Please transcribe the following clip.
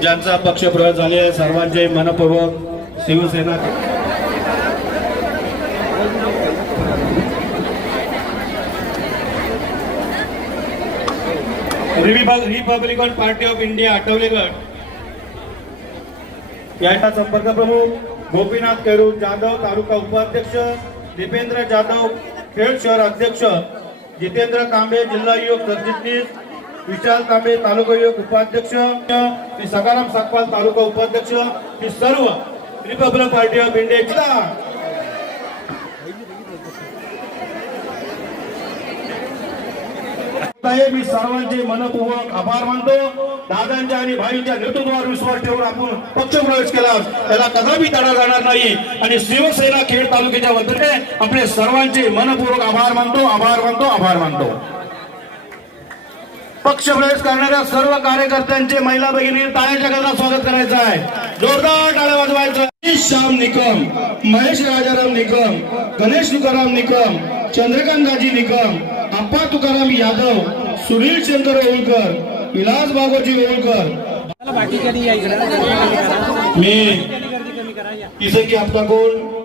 ज्यांचा पक्ष प्रवेश झाले सर्वांचे मनपूर्वक Shivsena republican party of India Athawale यांचा संपर्क प्रमुख गोपीनाथ केरू जाधव तालुका उपाध्यक्ष दीपेंद्र जाधव खेड शहर अध्यक्ष जितेंद्र तांबे जिल्हा युवक सरचिटणीस विशाल तांबे तालुका युवक उपाध्यक्ष श्री सकाराम सकपाल तालुका उपाध्यक्ष ही सर्व रिपब्लिक पार्टी ऑफ इंडिया आहे. मी सर्वांचे मनपूर्वक आभार मानतो. दादांच्या आणि भाईंच्या नेतृत्वावर विश्वास ठेवून आपण पक्षप्रवेश केला त्याला कदापि तडा जाणार नाही. आणि शिवसेना खेड तालुक्याच्या वतीने आपले सर्वांचे मनपूर्वक आभार मानतो आभार मानतो आभार मानतो. पक्षप्रवेश करणाऱ्या सर्व कार्यकर्त्यांचे महिला भगिनी टाळ्याच्या गजरात स्वागत करायचं आहे. जोरदार टाळ्या वाजवायचं. श्याम निकम महेश राजाराम निकम गणेश तुकाराम निकम चंद्रकांत दाजी निकम अप्पा तुकाराम यादव सुनील चंद्र ओळकर विलास बागोजी ओळकर मी इसे की आपका कोण